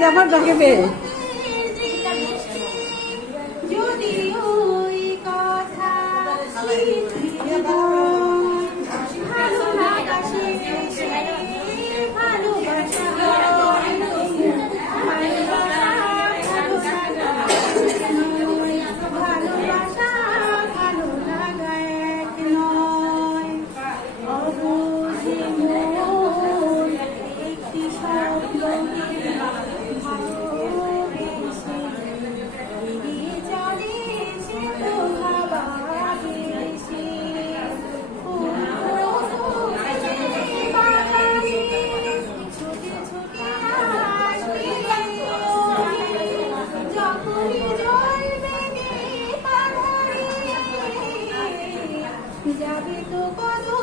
আজকে আমার কাকে পেয়ে যদি ওই কথা যাবে তো কত